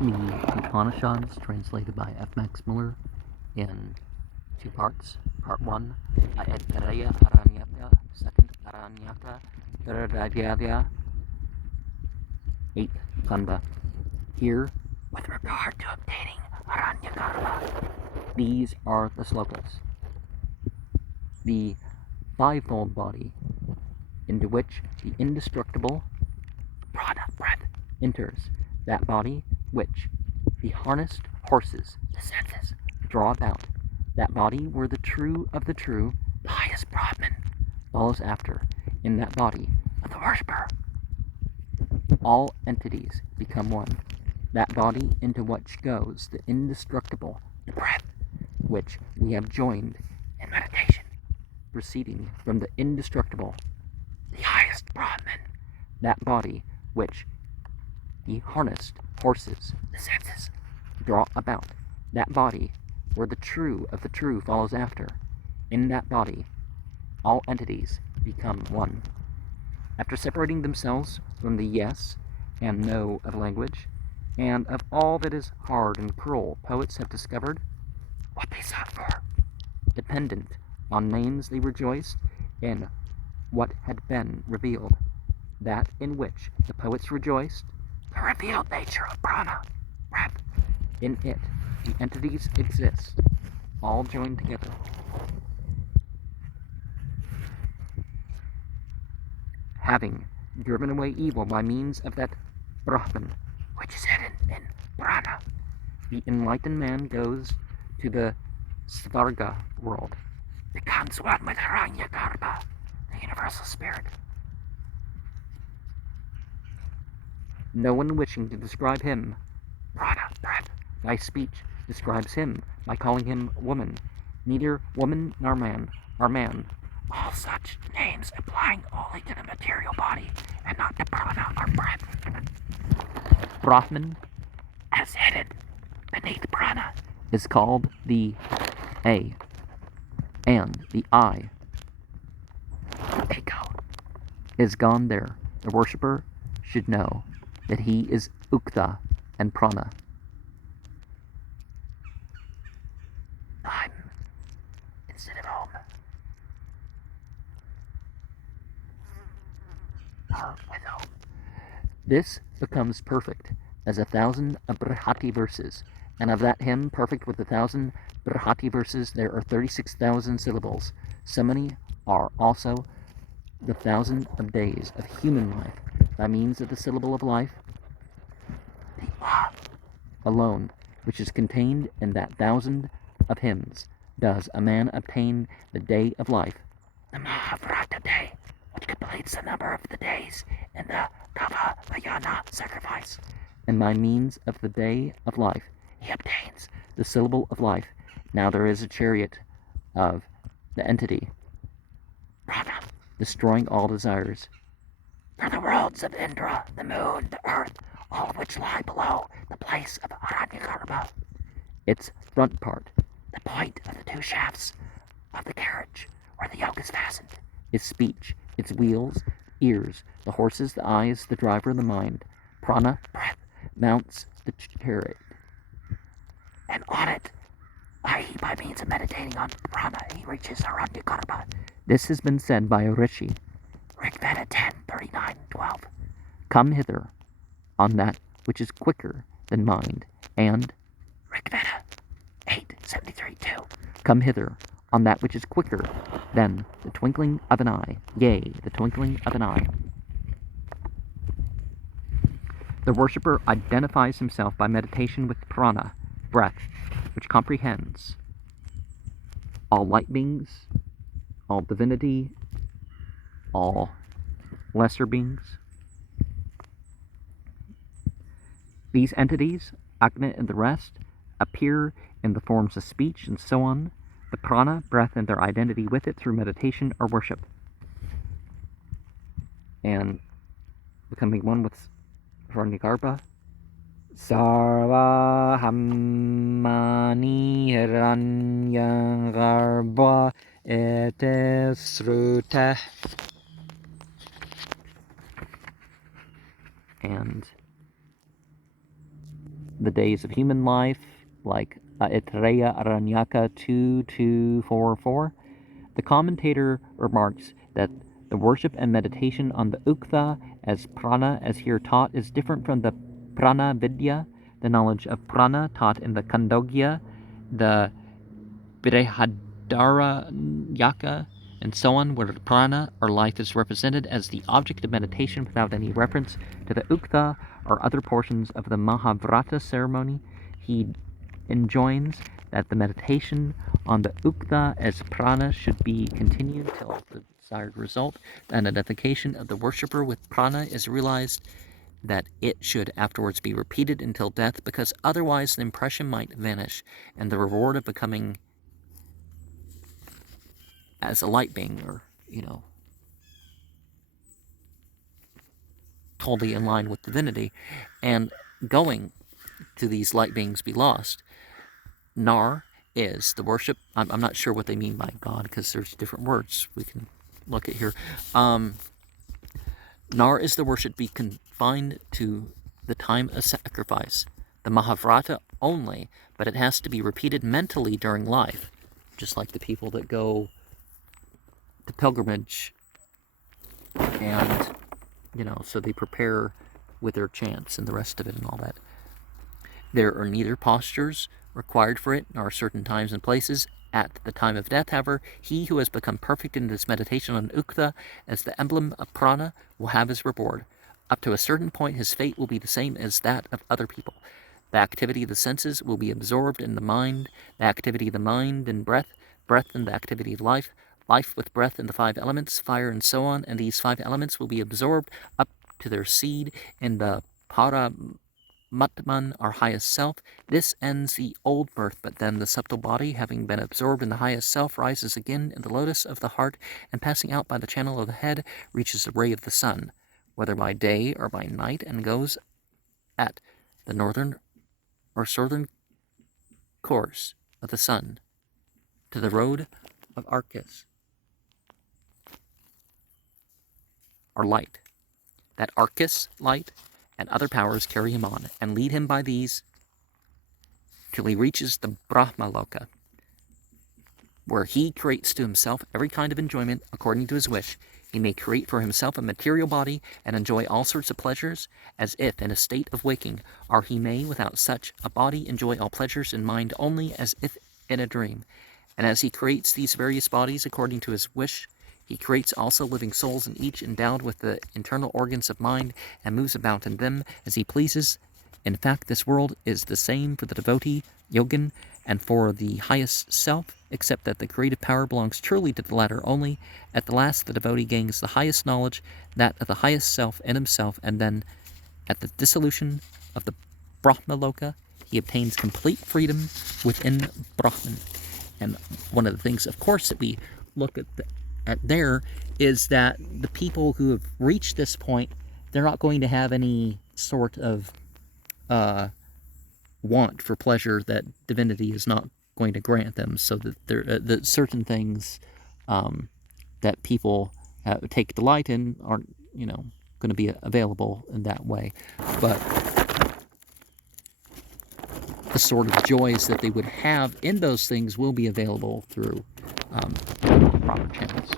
The Upanishads, translated by F. Max Muller, in two parts. Part 1, Aitareya Aranyaka 2.3.8, 8th Kanda. Here, with regard to obtaining Aranyaka, these are the slokas. The fivefold body, into which the indestructible prana breath enters, that body which the harnessed horses, the senses, draw about, that body where the true of the true, the highest Brahman, follows after, in that body of the worshipper, all entities become one. That body into which goes the indestructible, the breath, which we have joined in meditation, proceeding from the indestructible, the highest Brahman, that body which the harnessed horses, the senses, draw about, that body where the true of the true follows after, in that body all entities become one. After separating themselves from the yes and no of language, and of all that is hard and cruel, poets have discovered what they sought for. Dependent on names, they rejoiced in what had been revealed, that in which the poets rejoiced, the revealed nature of prana, breath. In it, the entities exist, all joined together. Having driven away evil by means of that Brahman, which is hidden in prana, the enlightened man goes to the Svarga world, becomes one with Aranyaka, the universal spirit. No one wishing to describe him, prana, breath, by speech, describes him by calling him woman. Neither woman nor man are man. All such names applying only to the material body and not to prana or breath. Brahman, as hidden beneath prana, is called the A, and the I, ego, is gone there. The worshipper should know that he is Ukta and prana. I'm instead of home. With home. This becomes perfect as 1,000 Brihati verses, and of that hymn perfect with 1,000 Brihati verses there are 36,000 syllables. So many are also the 1,000 of days of human life. By means of the syllable of life, the alone, which is contained in that 1,000 of hymns, does a man obtain the day of life, the Mahavrata day, which completes the number of the days in the Kavayana sacrifice. And by means of the day of life, he obtains the syllable of life. Now there is a chariot of the entity, Prana, destroying all desires. For the worlds of Indra, the moon, the earth, all of which lie below the place of Aranyaka, its front part, the point of the two shafts of the carriage, where the yoke is fastened, is speech, its wheels, ears, the horses, the eyes, the driver, the mind. Prana, breath, mounts the chariot, and on it, i.e. by means of meditating on prana, he reaches Aranyaka. This has been said by a rishi, Rigveda 10:39-12. Come hither on that which is quicker than mind, and Rigveda 8:73-2. Come hither on that which is quicker than the twinkling of an eye, yea, the twinkling of an eye. The worshipper identifies himself by meditation with prana, breath, which comprehends all light beings, all divinity, all lesser beings. These entities, Agni and the rest, appear in the forms of speech and so on, the prana, breath, and their identity with it through meditation or worship, and becoming one with Aranyaka. Sarva hammani Aranyaka ete srute. And the days of human life, like Aitareya Aranyaka 2.3.8. The commentator remarks that the worship and meditation on the uktha as prana, as here taught, is different from the prana vidya, the knowledge of prana taught in the Khandogya, the Brihadaranyaka, and so on, where the prana, or life, is represented as the object of meditation without any reference to the uktha or other portions of the Mahavrata ceremony. He enjoins that the meditation on the uktha as prana should be continued till the desired result, the identification of the worshipper with prana is realized, that it should afterwards be repeated until death, because otherwise the impression might vanish, and the reward of becoming as a light being, or, totally in line with divinity, and going to these light beings be lost. Nar is the worship. I'm not sure what they mean by God, because there's different words we can look at here. Nar is the worship be confined to the time of sacrifice, the Mahavrata only, but it has to be repeated mentally during life, just like the people that go to pilgrimage, and, so they prepare with their chants and the rest of it and all that. There are neither postures required for it, nor certain times and places. At the time of death, however, he who has become perfect in this meditation on uktha as the emblem of prana will have his reward. Up to a certain point, his fate will be the same as that of other people. The activity of the senses will be absorbed in the mind, the activity of the mind in breath, breath in the activity of life, life with breath in the 5 elements, fire and so on, and these 5 elements will be absorbed up to their seed in the Paramatman, our highest self. This ends the old birth, but then the subtle body, having been absorbed in the highest self, rises again in the lotus of the heart, and passing out by the channel of the head, reaches the ray of the sun, whether by day or by night, and goes at the northern or southern course of the sun to the road of Arcus, or light. That Arcus, light, and other powers carry him on, and lead him by these till he reaches the Brahmaloka, where he creates to himself every kind of enjoyment according to his wish. He may create for himself a material body and enjoy all sorts of pleasures, as if in a state of waking, or he may, without such a body, enjoy all pleasures in mind only, as if in a dream. And as he creates these various bodies according to his wish, he creates also living souls in each, endowed with the internal organs of mind, and moves about in them as he pleases. In fact, this world is the same for the devotee, yogin, and for the highest self, except that the creative power belongs truly to the latter only. At the last, the devotee gains the highest knowledge, that of the highest self in himself, and then, at the dissolution of the Brahmaloka, he obtains complete freedom within Brahman. And one of the things, of course, that we look at there is that the people who have reached this point, they're not going to have any sort of want for pleasure that divinity is not going to grant them, so that there that certain things that people take delight in aren't going to be available in that way. But the sort of joys that they would have in those things will be available through proper channels.